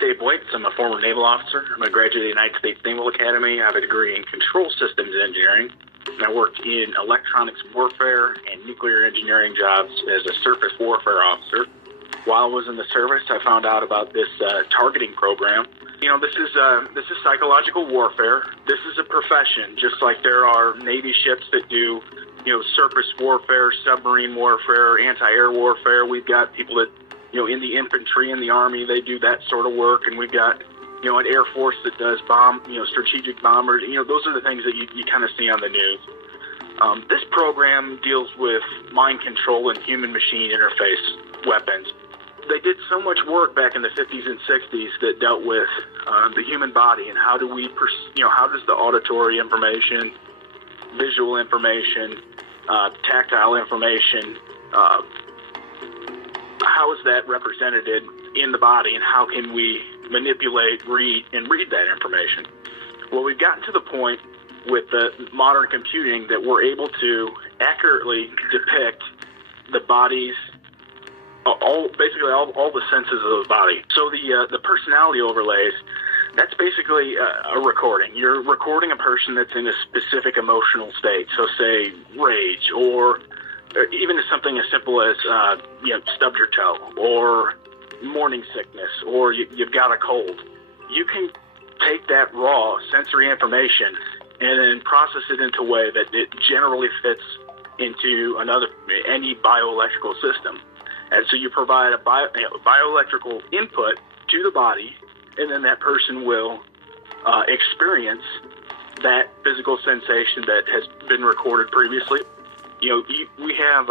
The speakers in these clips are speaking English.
Dave Boyce. I'm a former naval officer. I'm a graduate of the United States Naval Academy. I have a degree in control systems engineering, and I worked in electronics warfare and nuclear engineering jobs as a surface warfare officer. While I was in the service, I found out about this targeting program. This is psychological warfare. This is a profession, just like there are Navy ships that do, surface warfare, submarine warfare, anti-air warfare. We've got people that, in the infantry and the Army, they do that sort of work, and we've got, an Air Force that does strategic bombers. Those are the things that you kind of see on the news. This program deals with mind control and human-machine interface weapons. They did so much work back in the 50s and 60s that dealt with the human body and how does the auditory information, visual information, tactile information, how is that represented in the body, and how can we manipulate, read that information? Well, we've gotten to the point with the modern computing that we're able to accurately depict the body's all the senses of the body. So the personality overlays, that's basically a recording. You're recording a person that's in a specific emotional state. So say rage, or even something as simple as stubbed your toe, or morning sickness, or you've got a cold. You can take that raw sensory information and then process it into a way that it generally fits into any bioelectrical system. And so you provide a bioelectrical input to the body, and then that person will experience that physical sensation that has been recorded previously. We have,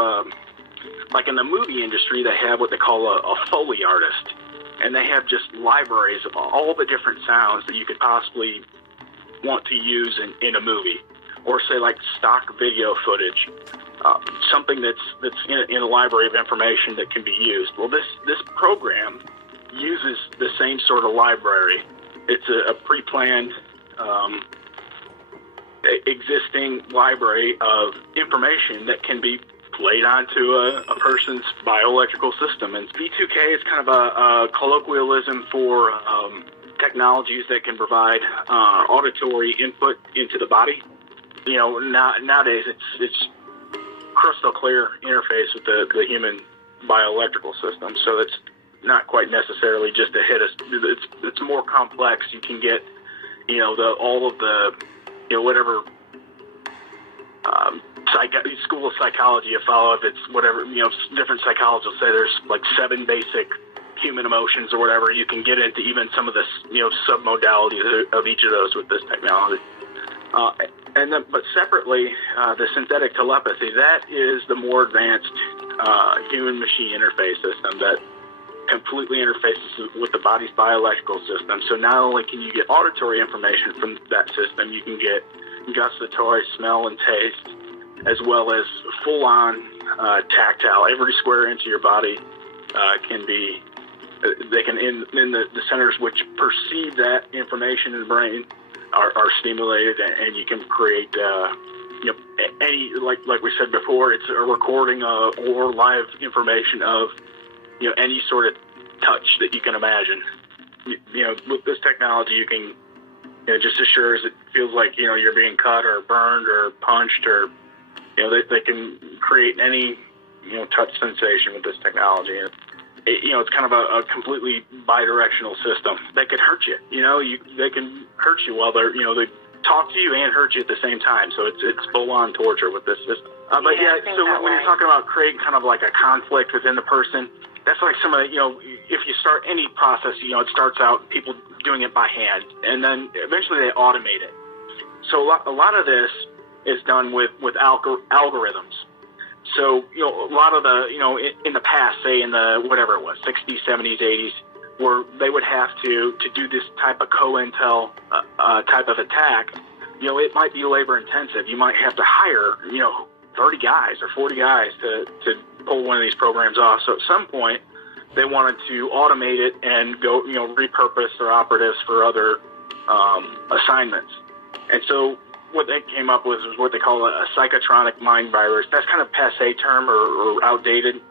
like in the movie industry, they have what they call a Foley artist, and they have just libraries of all the different sounds that you could possibly want to use in a movie, or say like stock video footage. Something that's in a library of information that can be used. Well, this program uses the same sort of library. It's a pre-planned, existing library of information that can be played onto a person's bioelectrical system. And V2K is kind of a colloquialism for technologies that can provide auditory input into the body. Nowadays it's crystal clear interface with the human bioelectrical system, so it's not quite necessarily just a hit. It's more complex. You can get all of the whatever school of psychology you follow. If it's whatever different psychologists will say there's like 7 basic human emotions or whatever. You can get into even some of the submodalities of each of those with this technology. But separately, the synthetic telepathy, that is the more advanced human-machine interface system that completely interfaces with the body's bioelectrical system. So not only can you get auditory information from that system, you can get gustatory, smell, and taste, as well as full-on tactile. Every square inch of your body can be, they can, in the centers which perceive that information in the brain, are stimulated, and you can create any, like we said before, it's a recording or live information of any sort of touch that you can imagine. With this technology, you can just as sure as it feels like you're being cut or burned or punched, or they can create any touch sensation with this technology. And it's kind of a completely bidirectional system that can hurt you. They can hurt you while they talk to you and hurt you at the same time. So it's full-on torture with this system. So when you're talking about creating kind of like a conflict within the person, that's like some of the, if you start any process, it starts out people doing it by hand, and then eventually they automate it. So a lot of this is done with algorithms. So, a lot of the, in the past, say in the, whatever it was, 60s, 70s, 80s, where they would have to do this type of COINTEL type of attack, it might be labor intensive. You might have to hire, 30 guys or 40 guys to pull one of these programs off. So at some point, they wanted to automate it and go, repurpose their operatives for other assignments. And so what they came up with was what they call a psychotronic mind virus. That's kind of passé term or outdated.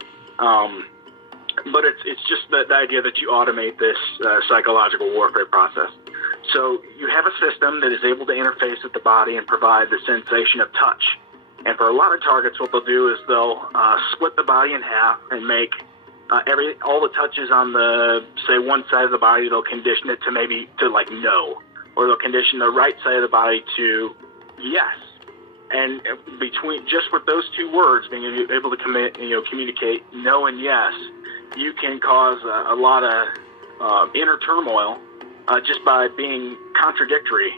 but it's just the idea that you automate this psychological warfare process. So you have a system that is able to interface with the body and provide the sensation of touch. And for a lot of targets, what they'll do is they'll split the body in half and make all the touches on the, say, one side of the body, they'll condition it to like no, or they'll condition the right side of the body to yes. And between just with those two words, being able to communicate no and yes, you can cause a lot of inner turmoil just by being contradictory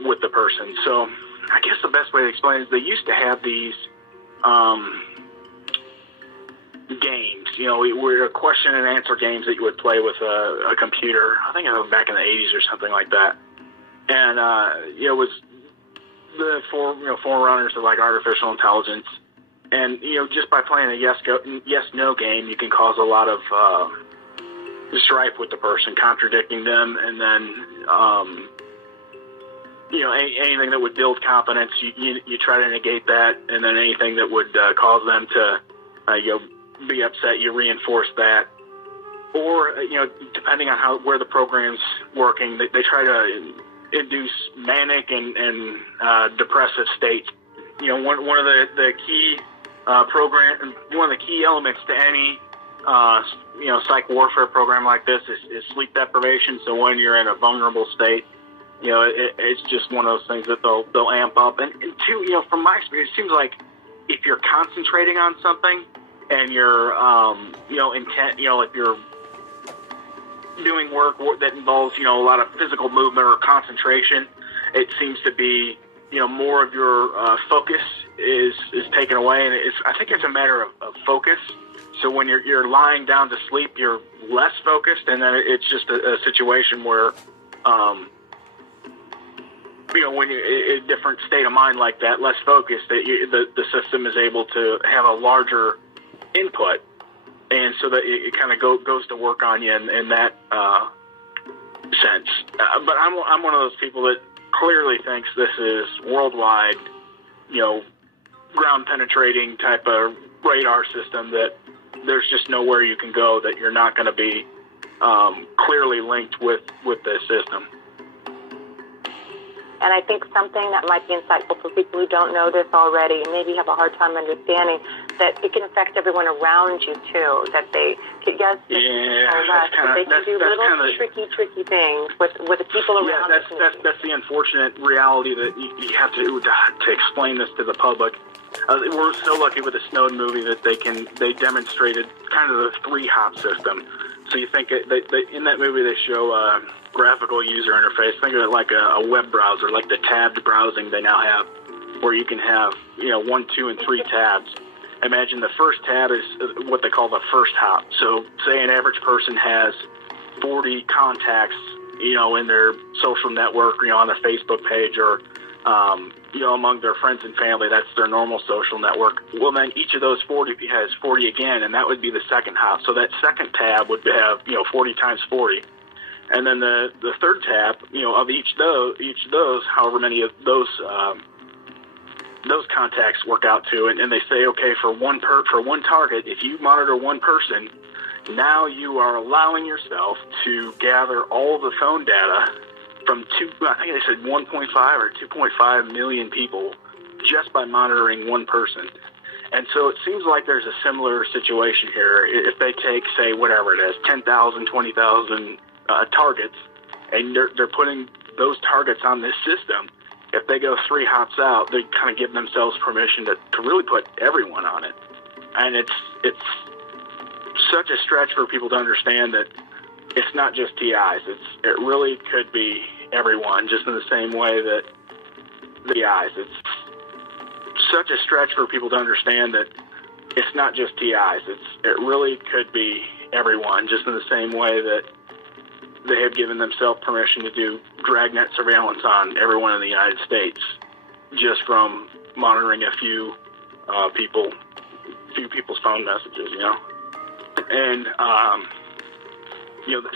with the person. So I guess the best way to explain it is they used to have these games, were question and answer games that you would play with a computer. I think it was back in the 80s or something like that. And it was the forerunners of like artificial intelligence. And just by playing a yes/no game, you can cause a lot of strife with the person, contradicting them, and then anything that would build confidence, you try to negate that, and then anything that would cause them to be upset, you reinforce that. Or depending on where the program's working, they try to induce manic and depressive states. One of the key one of the key elements to any psych warfare program like this is sleep deprivation. So when you're in a vulnerable state, it's just one of those things that they'll amp up. And two, from my experience, it seems like if you're concentrating on something and you're intent, if you're doing work that involves a lot of physical movement or concentration, it seems to be more of your focus is taken away, and I think it's a matter of focus. So when you're lying down to sleep, you're less focused, and then it's just a situation where when you're in a different state of mind like that, less focused, the system is able to have a larger input, and so that it kind of goes to work on you in that sense. But I'm one of those people that clearly thinks this is worldwide, ground penetrating type of radar system, that there's just nowhere you can go that you're not going to be clearly linked with this system. And I think something that might be insightful for people who don't know this already and maybe have a hard time understanding, that it can affect everyone around you too. That they can they can do little tricky things with the people around. Yeah, that's the unfortunate reality that you have to explain this to the public. We're so lucky with the Snowden movie that they demonstrated kind of the 3-hop system. So you think in that movie they show graphical user interface. Think of it like a web browser, like the tabbed browsing they now have, where you can have 1, 2, and 3 tabs. Imagine the first tab is what they call the first hop. So say an average person has 40 contacts, in their social network, on their Facebook page, or among their friends and family. That's their normal social network. Well, then each of those 40 has 40 again, and that would be the second hop. So that second tab would have 40 times 40. And then the third tab, of each of those, however many of those contacts work out to, and they say, okay, for one target, if you monitor one person, now you are allowing yourself to gather all the phone data from I think they said 1.5 or 2.5 million people just by monitoring one person. And so it seems like there's a similar situation here. If they take, say, whatever it is, 10,000, 20,000 targets, and they're putting those targets on this system, if they go 3 hops out, they kind of give themselves permission to really put everyone on it. And it's such a stretch for people to understand that it's not just TIs. It really could be everyone, just in the same way that the TIs. It's such a stretch for people to understand that it's not just TIs. It really could be everyone, just in the same way that they have given themselves permission to do dragnet surveillance on everyone in the United States, just from monitoring a few people's phone messages, and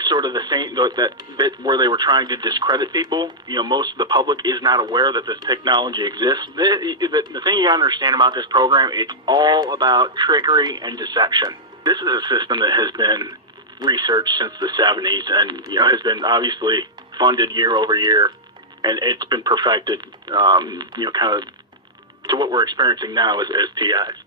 sort of the same that bit where they were trying to discredit people. Most of the public is not aware that this technology exists. The thing you gotta understand about this program, it's all about trickery and deception. this is a system that has been researched since the 70s and, has been obviously funded year over year, and it's been perfected, kind of to what we're experiencing now as TIs.